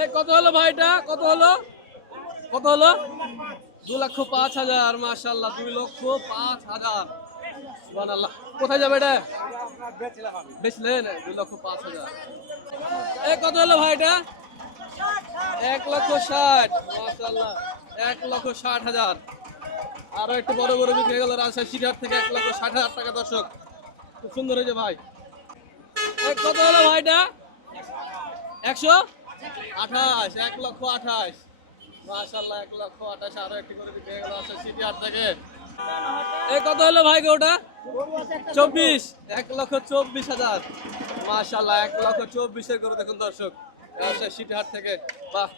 এই, কত হলো ভাইটা? কত হলো? কত হলো? দু লক্ষ পাঁচ হাজার মাশাল্লাহ দুই লক্ষ পাঁচ হাজার। কোথায় যাবে এটা? বেচলেন। দুই লক্ষ পাঁচ হাজার। কত হলো ভাইটা? এক লক্ষ ষাট মাশাল্লাহ এক লক্ষ ষাট হাজার। আরও একটু বড় বড় বিক্রি গেল রাজশাহী সিটিহাট থেকে এক লক্ষ ষাট হাজার টাকা দর্শক। খুব সুন্দর হয়েছে ভাই। কত হলো ভাইটা? একশো? আঠাশ, এক লক্ষ আঠাশ। মাশাল্লাহ এক লক্ষ আঠাশ। আরও একটি করে বিক্রি গেল রাজশাহী সিটিহাট থেকে। এই কত হলো ভাই ওটা চব্বিশ। এক লক্ষ চব্বিশ হাজার। মাশাল্লাহ এক লক্ষ চব্বিশের করে দেখুন দর্শক। রাজশাহী সিটিহাট থেকে। বাহ,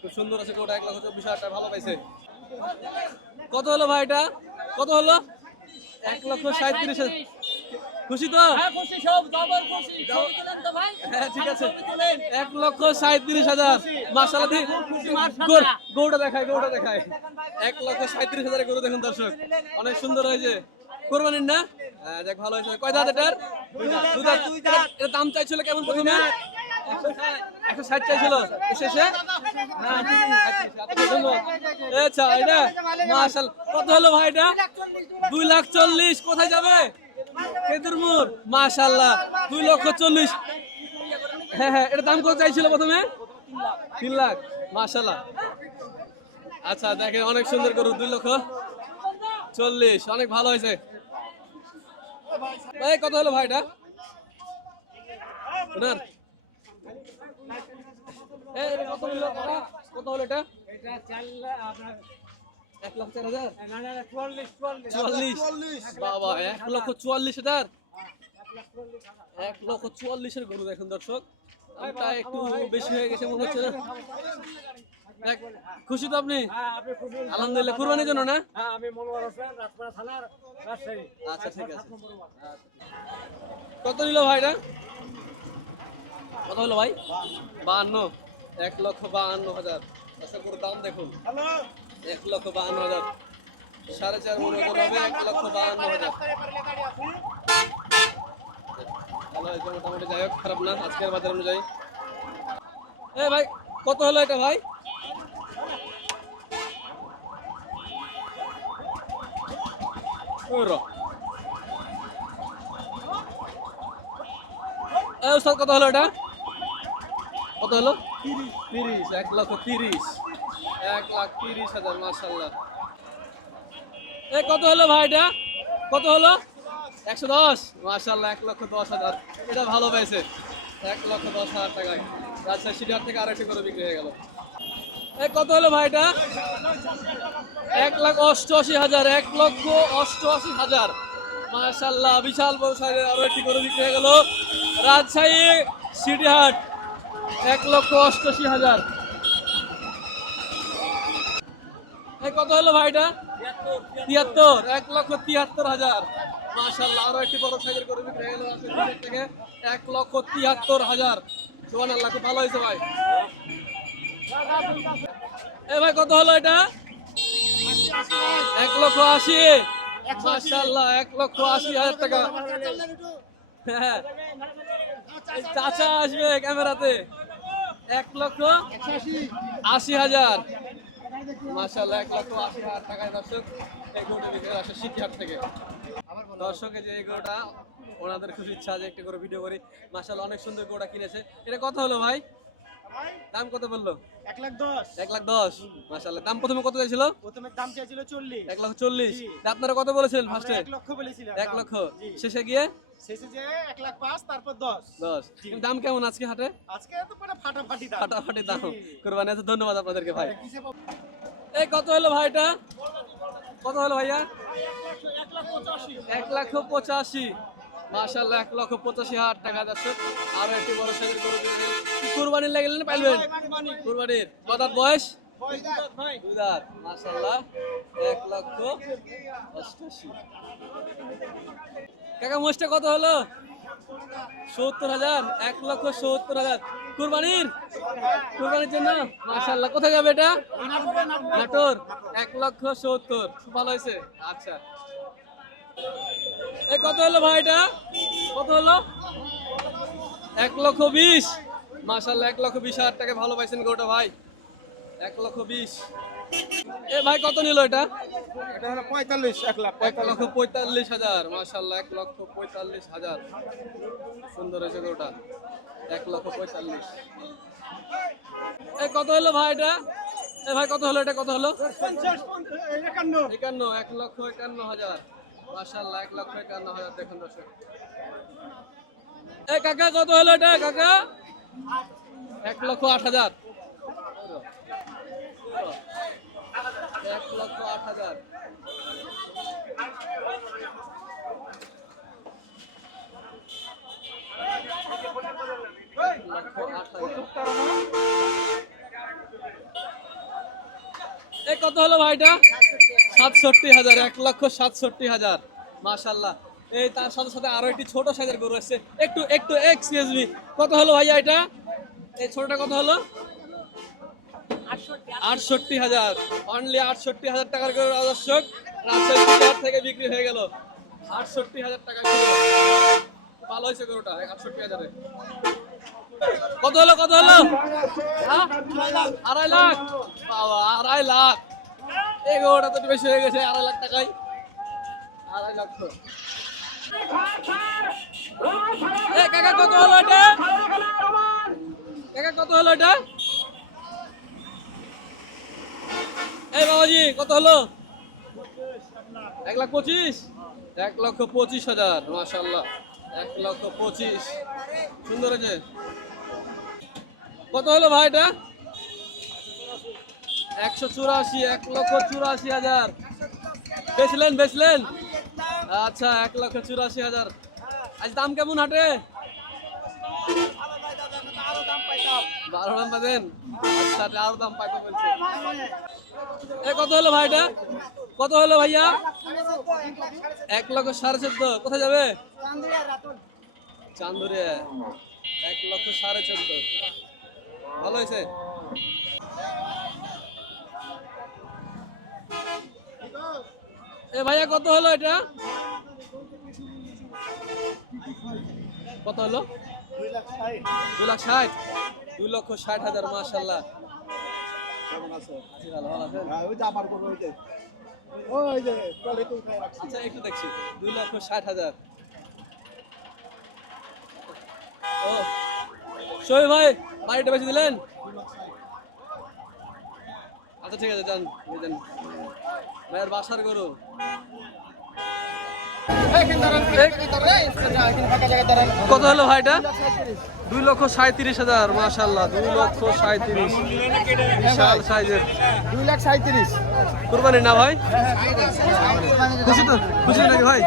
খুব সুন্দর আছে গোটা এক লক্ষ চব্বিশ হাজার, ভালো পাইছে। কত হলো ভাই এটা? কত হলো? এক লক্ষ সাঁত্রিশ হাজার। খুশি তো? হ্যাঁ ঠিক আছে। এক লক্ষ সাঁত্রিশ হাজার। মাসালা গৌটা দেখায় গৌটা দেখায় এক লক্ষ সাঁত্রিশ হাজার গরু দেখুন দর্শক। অনেক সুন্দর হয়েছে। কোরবানির না? হ্যাঁ দেখ ভালো হয়েছে। কয় দাঁত এটার? এটা- দাম চাইছিল কেমন প্রথমে? একশো ষাট চাইছিল। শেষে? হ্যাঁ, আচ্ছা, আচ্ছা এটা মাশাল কত হলো ভাই এটা? দুই লাখ চল্লিশ। কোথায় যাবে? কেতুরমুর মাশাল্লাহ দুই লক্ষ চল্লিশ। হ্যাঁ হ্যাঁ এটা দাম কত চাইছিল প্রথমে? তিন লাখ। মাশাল্লাহ আচ্ছা দেখে অনেক সুন্দর করু দুই লক্ষ চল্লিশ। অনেক ভালো হয়েছে। এই কত হলো ভাইটা? ওনার? এটা কত হলো? কত হলো এটা? এক লক্ষ চার হাজার? চুয়াল্লিশ। বাবা এক লক্ষ চুয়াল্লিশ হাজার? এক লক্ষ চুয়াল্লিশের গরু দেখুন দর্শক। দামটা একটু বেশি হয়ে গেছে মনে হচ্ছে। না দেখ, খুশি তো আপনি? আলহামদুলিল্লাহ কুরবানির জন্য না? আচ্ছা ঠিক আছে। কত নিল ভাই না কত হলো ভাই? বাহান্ন। এক লক্ষ বাহান্ন হাজার। আচ্ছা করে দাম দেখুন। এক লক্ষ বাহান্ন হাজার। সাড়ে চার মনে হবে, এক লক্ষ বাহান্ন হাজার। ভালো হয়েছে মোটামুটি, যাই হোক, খারাপ না, আজকের বাজার অনুযায়ী। এ ভাই, কত হলো এটা ভাই? কত হলো এটা? কত হলো? তিরিশ। তিরিশ, এক লক্ষ তিরিশ। এক লাখ তিরিশ হাজার মার্শাল্লাহ এ কত হলো ভাই এটা? কত হলো? একশো দশ? মার্শাল্লাহ এক লক্ষ দশ হাজার। এটা ভালো পেয়েছে এক লক্ষ দশ হাজার টাকায়। রাজশাহী সিটিহাট থেকে আরেকটি করে বিক্রি হয়ে গেল। এ কত হলো ভাই এটা? এক লাখ অষ্টআশি হাজার এক লক্ষ অষ্টআশি হাজার। মার্শাল্লাহ বিশাল বড় সাইজের আরও একটি করে বিক্রি হয়ে গেল। রাজশাহী সিটিহাট এক লক্ষ অষ্টআশি হাজার। কত হলো ভাইটা? তিয়াত্তর, এক লক্ষ তিয়াত্তর হাজার। মাশাল্লাহ আরও একটি বড় সাইজের করে বিক্রি গেল থেকে। এক লক্ষ তিয়াত্তর হাজার। সুবান আল্লাহ খুব ভালো হয়েছে ভাই। এ ভাই, কত হলো এটা? এক লক্ষ আশি। মাশাল্লাহ এক লক্ষ আশি হাজার টাকা। হ্যাঁ চাচা আসবে ক্যামেরাতে। এক লক্ষ আশি হাজার। মাশাল্লাহ এক লক্ষ আশি হাজার টাকায় দর্শক এই গরুটা বিক্রি আসে থেকে। যে এই গরুটা ওনাদের খুব ইচ্ছা যে একটা করে ভিডিও করি। মাশাল্লাহ অনেক সুন্দর গরুটা কিনেছে। এটা কত হলো ভাই? দাম কত বলল? এক লাখ দশ। এক লাখ দশ। দাম প্রথমে কত চাইছিল? প্রথমে দাম চেয়েছিল চল্লিশ। এক লক্ষ চল্লিশ। আপনারা কত বলেছিলেন ফার্স্টে এক লক্ষ বলেছিলাম এক লক্ষ। শেষে গিয়ে? শেষে যে এক লাখ পাঁচ তারপর দশ। দশ। দাম কেমন আজকে হাটে? আজকে তো পুরো ফাটাফাটি দাম। ফাটাফাটি দাম। জি। কোরবানি আছে ধন্যবাদ আপনাদেরকে ভাই? এই, কত হলো ভাইটা? কত হলো ভাইয়া? এক লক্ষ পঁচাশি। মাশাল্লাহ এক লক্ষ পঁচাশি হাজার টাকা যাচ্ছে। আরও একটি বড় সাইজের গরু। কুরবানির লাগলেন না পাইলেন কুরবানির। কত বয়স? দাঁত। মাশাল্লাহ এক লক্ষ অষ্টাশি কাকা, মোষটা কত হলো? সত্তর হাজার, এক লক্ষ সত্তর হাজার। কুরবানির? কুরবানির জন্য? মাশাল্লাহ কোথায় যাবে এটা? নাটোর। এক লক্ষ সত্তর। ভালো হয়েছে? আচ্ছা। এই কত হলো ভাই এটা? কত হলো? এক লক্ষ বিশ। মাশাল্লাহ এক লক্ষ বিশ হাজার টাকা ভালো পাইছেন গোটা ভাই। এক লক্ষ বিশ। এ ভাই কত নিল এটা? এটা হলো পঁয়তাল্লিশ এক লাখ এক লক্ষ পঁয়তাল্লিশ হাজার মাশাল্লাহ এক লক্ষ পঁয়তাল্লিশ হাজার। সুন্দর হয়েছে গোটা এক লক্ষ পঁয়তাল্লিশ। এ কত হলো ভাই এটা? এ ভাই কত হলো এটা? কত হলো? একান্ন একান্ন এক লক্ষ একান্ন হাজার। মাশাল্লাহ এক লক্ষ একান্ন হাজার দেখুন দর্শক। এ কাকা কত হলো এটা? কাকা? এক লক্ষ আট হাজার। এক লক্ষ আট হাজার। এ, কত হলো ভাইটা? সাতষট্টি হাজার, এক লক্ষ সাতষট্টি হাজার। মাশাল্লাহ এই তার সাথে সাথে আরও একটি ছোট সাইজের গরু এসছে। একটু একটু এক্সকিউজ মি কত হলো ভাইয়া এটা? এই ছোটটা কত হলো? আটষট্টি হাজার। অনলি আটষট্টি হাজার টাকার গরু দর্শক রাজশাহী বাজার থেকে বিক্রি হয়ে গেল। আটষট্টি হাজার টাকা কিলো। ভালো হয়েছে গরুটা আটষট্টি হাজারে। কত হলো কত হলো? হ্যাঁ? আড়াই লাখ। বাবা, আড়াই লাখ। এই গরুটা তো বেশি হয়ে গেছে, আড়াই লাখ টাকায়। আড়াই লক্ষ এ কাকা, কত হলো এটা? কাকা, কত হলো এটা এই বাবাজি, কত হলো? এক লাখ পঁচিশ? এক লক্ষ পঁচিশ হাজার মাশাল্লাহ এক লক্ষ পঁচিশ। সুন্দর হয়েছে। কত হলো ভাই এটা? একশো চুরাশি, এক লক্ষ চুরাশি হাজার। বেচলেন বেচলেন? আচ্ছা এক লক্ষ চুরাশি হাজার। আজ দাম কেমন হাটে? আচ্ছা কত হলো ভাইটা? কত হলো ভাইয়া? এক লক্ষ সাড়ে চোদ্দ। কোথায় যাবে? চান্দুরিয়া। এক লক্ষ সাড়ে চোদ্দ। ভালো হয়েছে? এ, ভাইয়া, কত হলো এটা? কত হলো? দুই লাখ ষাট। দুই লক্ষ ষাট হাজার মাসাল্লাহ আছেন? আচ্ছা একটু দেখছি। দুই লক্ষ ষাট হাজার। ও ভাই বাড়িটা বেশি দিলেন? আচ্ছা ঠিক আছে যান। ভাইয়ের বাসার গরু। কত হলো ভাইটা? দুই লক্ষ সাঁত্রিশ হাজার মাশাল্লাহ দুই লক্ষ সাঁত্রিশ বিশাল সাইজের। দুই লাখ সাঁত্রিশ কুরবানি না ভাই? খুশি তো? খুশি নাকি ভাই?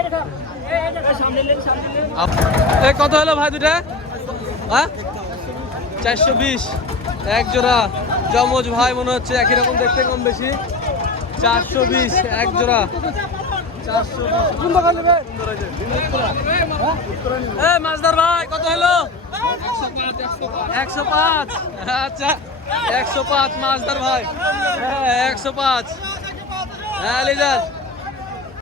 এ কত হলো ভাই দুটা হ্যাঁ? চারশো বিশ। এক জোড়া। জমজ ভাই মনে হচ্ছে একই রকম দেখতে, কম বেশি। চারশো বিশ, এক জোড়া। মাছদার ভাই কত হলো? একশো পাঁচ। আচ্ছা একশো পাঁচ মাছদার ভাই হ্যাঁ একশো পাঁচ। হ্যাঁ লিজার